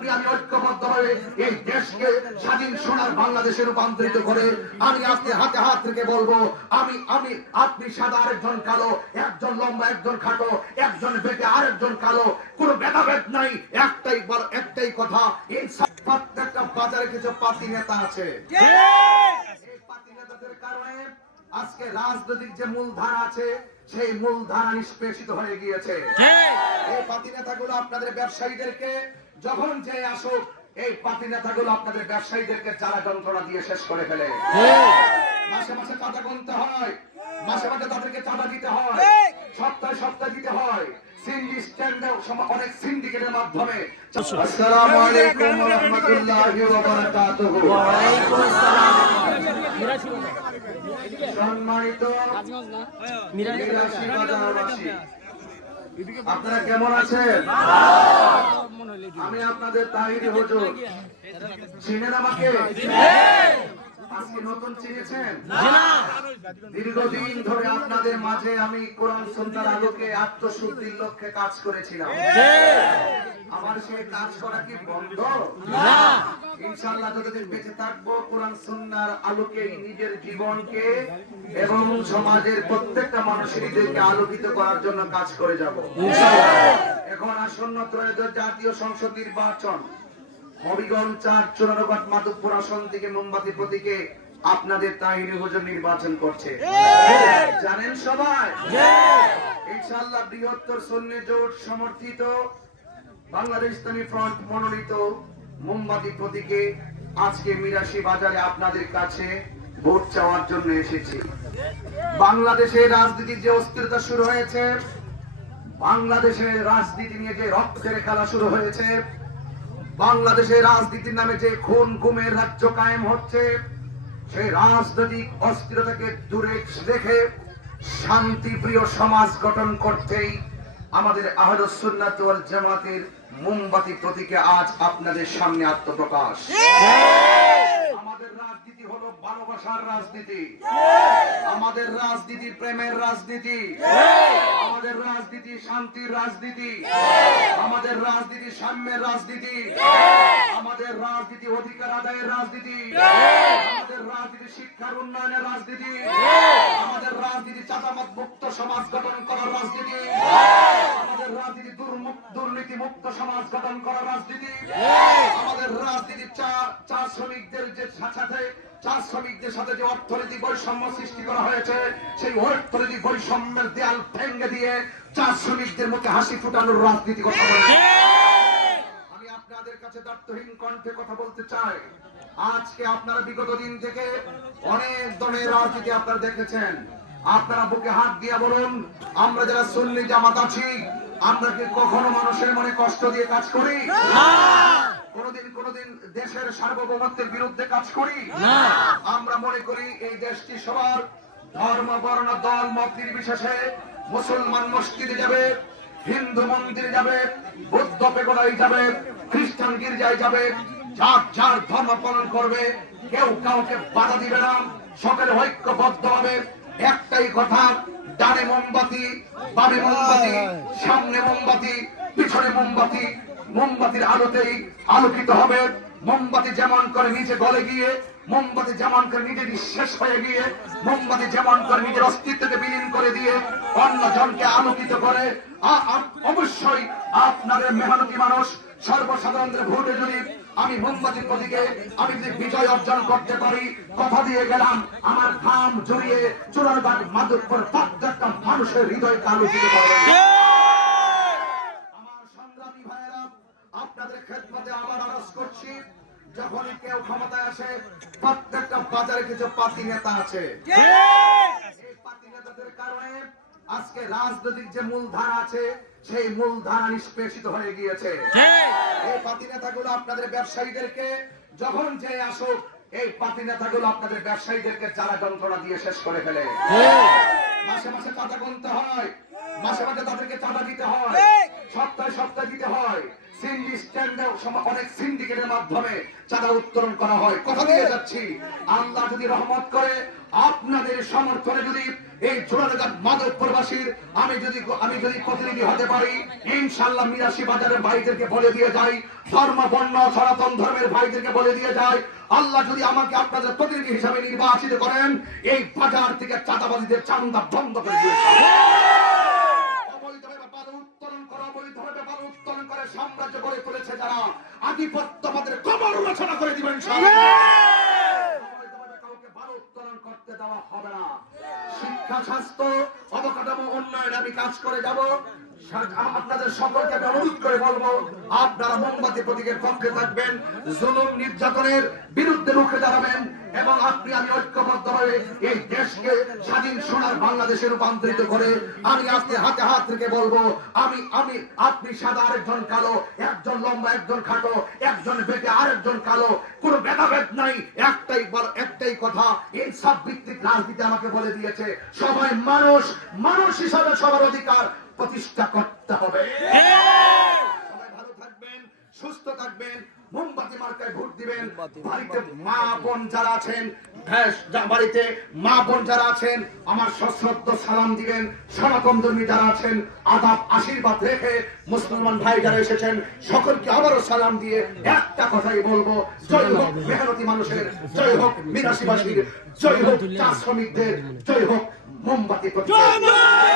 আপনি আমি ঐক্যবদ্ধ হয়ে এই দেশকে স্বাধীন সোনার বাংলাদেশে রূপান্তরিত করে আমি আপনি হাতে হাত রেখে বলব আমি আমি আপনি সাদা আরেকজন কালো একজন লম্বা একজন খাটো একজন বেটে আরেকজন কালো কোনো ভেদাভেদ নাই একটাই একটাই কথা এই প্রত্যেকটা বাজারে কিছু পাতি নেতা আছে। এই পাতি নেতাদের কারণে আজকে রাজনৈতিক যে মূলধারা আছে সেই মূলধারা নিষ্পেষিত হয়ে গিয়েছে। এই পাতি নেতাগুলো আপনাদের ব্যবসায়ীদেরকে যখন যে আসুক এই পাতি নেতাগুলো আপনাদের ব্যবসায়ীদেরকে যারা যন্ত্রণা দিয়ে শেষ করে ফেলে মাসে মাসে চাঁদা গুনতে হয় মাসে মাসে তাদেরকে চাঁদা দিতে হয় সপ্তাহে সপ্তাহে দিতে হয় সিন্ডি স্ট্যান্ডে অনেক সিন্ডিকেটের মাধ্যমে। আসসালামু আলাইকুম ওয়া রাহমাতুল্লাহি ওয়া বারাকাতুহু। সম্মানিত আপনারা কেমন আছেন? আমি আপনাদের তাহিরি হজুর। চিনেন আমাকে? আজকে নতুন চিনেছেন? দীর্ঘদিন ধরে আপনাদের মাঝে আমি কোরআন সন্তার আলোকে আত্মশুদ্ধির লক্ষ্যে কাজ করেছিলাম। আমার সেই কাজ করা কি বন্ধ? ইনশাআল্লাহ যতদিন বেঁচে থাকব কোরআন আলোকে নিজের জীবনকে এবং সমাজের প্রত্যেকটা মানুষের হৃদয়কে আলোকিত করার জন্য কাজ করে যাব। এখন আসন্ন ত্রয়োদশ জাতীয় সংসদ নির্বাচন। হবিগঞ্জ চার চুরানবাদ মাধবপুর আসন থেকে মোমবাতি প্রতীকে আপনাদের তাহিরি হুজুর নির্বাচন করছে। জানেন সবাই? ইনশাআল্লাহ বৃহত্তর সৈন্য জোট সমর্থিত বাংলাদেশ ইসলামী ফ্রন্ট মনোনীত মোমবাতি প্রতীকে আজকে মিরাশি বাজারে আপনাদের কাছে ভোট চাওয়ার জন্য এসেছি। বাংলাদেশের রাজনীতির যে অস্থিরতা শুরু হয়েছে, বাংলাদেশের রাজনীতি নিয়ে যে রক্তের খেলা শুরু হয়েছে বাংলাদেশের রাজনীতির নামে যে খুন গুমের রাজ্য কায়েম হচ্ছে সেই রাজনৈতিক অস্থিরতাকে দূরে রেখে শান্তিপ্রিয় সমাজ গঠন করতেই আমাদের আহলুসুন্নাত ওয়াল জামাতের মোমবাতি প্রতীকে আজ আপনাদের সামনে আত্মপ্রকাশ। আমাদের রাজনীতি হলো ভালোবাসার রাজনীতি। আমাদের রাজনীতি প্রেমের রাজনীতি। আমাদের রাজনীতি শান্তির রাজনীতি। আমাদের রাজনীতি সাম্যের রাজনীতি। আমাদের রাজনীতি অধিকার আদায়ের রাজনীতি। আমাদের রাজনীতি শিক্ষার উন্নয়নের রাজনীতি। আমাদের রাজনীতি চাঁদাবাদ মুক্ত সমাজ গঠন করার রাজনীতি। আমাদের রাজনীতি দুর্নীতি মুক্ত সমাজ গঠন করার রাজনীতি। আমাদের রাজনীতি চা চা শ্রমিকদের যে সাথে চা শ্রমিকদের সাথে যে অর্থনৈতিক বৈষম্য সৃষ্টি করা হয়েছে সেই অর্থনৈতিক বৈষম্যের দেয়াল ভেঙে দিয়ে চা শ্রমিকদের মুখে হাসি ফুটানোর রাজনীতি কথা আমি আপনাদের কাছে কণ্ঠে কথা বলতে চাই। আজকে আপনারা বিগত দিন থেকে অনেক ধরনের রাজনীতি আপনারা দেখেছেন। আপনারা বুকে হাত দিয়া বলুন আমরা যারা সুন্নি জামাত আছি আমরা কি কখনো মানুষের মনে কষ্ট দিয়ে কাজ করি? কোনদিন কোনদিন দেশের সার্বভৌমত্বের বিরুদ্ধে কাজ করি। আমরা মনে করি এই দেশটি সবার ধর্ম বর্ণ দল মত নির্বিশেষে মুসলমান মসজিদে যাবে হিন্দু মন্দিরে যাবে বৌদ্ধ পেগোড়ায় যাবে খ্রিস্টান গির্জায় যাবে যার যার ধর্ম পালন করবে কেউ কাউকে বাধা দিবে না সকলে ঐক্যবদ্ধ হবে একটাই কথা ডানে মোমবাতি বামে মোমবাতি সামনে মোমবাতি পিছনে মোমবাতি মোমবাতির আলোতেই আলোকিত হবে। মোমবাতি যেমন করে নিচে গলে গিয়ে, মোমবাতি যেমন করে নিজে নিঃশেষ হয়ে গিয়ে, মোমবাতি যেমন করে নিজের অস্তিত্বকে বিলীন করে দিয়ে অন্য জনকে আলোকিত করে অবশ্যই আপনাদের মেহনতি মানুষ, সর্বসাধারণদের ভোটে যদি আমি মোমবাতির প্রতীকে আমি যদি বিজয় অর্জন করতে পারি, কথা দিয়ে গেলাম, আমার ঘাম জড়িয়ে চূড়ারবাগ মাধবপুর প্রত্যেকটা মানুষের হৃদয়কে আলোকিত করবে আপনাদের খেদমতে আবার আরজ করছি যখনই কেউ ক্ষমতায় আসে প্রত্যেকটা বাজারে কিছু পাতি নেতা আছে। এই পাতি নেতাদের কারণে আজকে রাজনৈতিক যে মূলধারা আছে সেই মূলধারা নিষ্পেষিত হয়ে গিয়েছে। এই পাতি নেতাগুলো আপনাদের ব্যবসায়ীদেরকে যখন যে আসুক এই পাতি নেতাগুলো আপনাদের ব্যবসায়ীদেরকে যারা যন্ত্রণা দিয়ে শেষ করে ফেলে। মাসে মাসে চাঁদা গুনতে হয় মাসে মাসে তাদেরকে চাঁদা দিতে হয়। সপ্তাহে সপ্তাহে দিতে হয়। সিন্ডি স্ট্যান্ডে অনেক সিন্ডিকেটের মাধ্যমে চাঁদা উত্তোলন করা হয়। কথা দিয়ে যাচ্ছি। আল্লাহ যদি রহমত করে আপনাদের সমর্থনে যদি এই মাদক প্রবাসীর আমি যদি আমি যদি প্রতিনিধি হতে পারি ইনশাল্লাহ মিরাশি বাজারের ভাইদেরকে বলে দিয়ে যাই ধর্ম বর্ণ সনাতন ধর্মের ভাইদেরকে বলে দিয়ে যায় আল্লাহ যদি আমাকে আপনাদের প্রতিনিধি হিসাবে নির্বাচিত করেন এই বাজার থেকে চাঁদাবাদীদের চান্দা বন্ধ করে দিয়েছে যারা আধিপত্যবাদের কবর রচনা করে দিবেন করতে দেওয়া হবে না। শিক্ষা স্বাস্থ্য অবকাঠামো উন্নয়নে আমি কাজ করে যাব। আপনাদের সকলকে আমি অনুরোধ করে বলব, আপনারা মোমবাতি প্রতীকের পক্ষে থাকবেন, জুলুম নির্যাতনের বিরুদ্ধে রুখে দাঁড়াবেন, এবং আপনি, আমি এই দেশকে স্বাধীন সোনার বাংলাদেশে রূপান্তরিত করে আমি হাতে হাত রেখে বলব, আমি আমি, আপনি সাদা, আরেকজন কালো, একজন লম্বা, একজন খাটো, একজন বেটে আরেকজন কালো, কোনো ভেদাভেদ নাই, একটাই একটাই কথা ভিত্তিক রাজনীতি আমাকে বলে দিয়েছে, সবাই মানুষ মানুষ হিসাবে সবার অধিকার প্রতিষ্ঠা করতে হবে সবাই ভালো থাকবেন সুস্থ থাকবেন মোমবাতি মার্কায় ভোট দিবেন। বাড়িতে মা বোন যারা আছেন বাড়িতে মা বোন যারা আছেন আমার সশ্রদ্ধ সালাম দিবেন। সনাতন ধর্মী যারা আছেন আদাব আশীর্বাদ রেখে মুসলমান ভাই যারা এসেছেন সকলকে আবারও সালাম দিয়ে একটা কথাই বলব। জয় হোক মেহনতি মানুষের জয় হোক মিরাশিবাসীর জয় হোক চা শ্রমিকদের জয় হোক মোমবাতি।